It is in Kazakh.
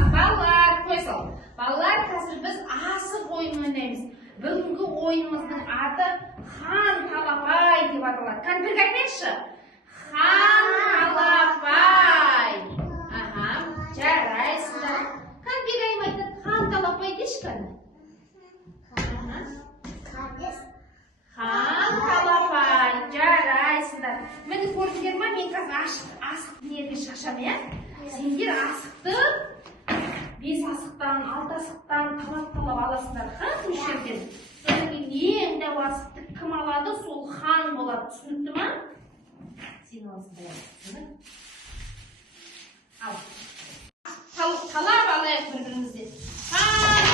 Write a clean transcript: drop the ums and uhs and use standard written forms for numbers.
Балалар, қой сал. Балалар, қазір біз асық ойын ойнаймыз. Бүгінгі ойынымыздың аты хан талапай деп аталады. Кәні бірге айтайықшы? Хан талапай. Жарайсыздар. Кәні бірге айтады? Хан талапай деші кәні? Хан талапай. Жарайсыздар. Мені көрдіңдер ма? Мен қазір асықты неге шашам, е? Сендер асықты 5 асықтан, 6 асықтан талап аласыздар. Хан мүшерден. Содан кейін ең дәу асықты кім алады, сол хан болады. Түсінікті ма? Сен аласыңдар. Ал. Талап алайық бір-бірімізден. Хан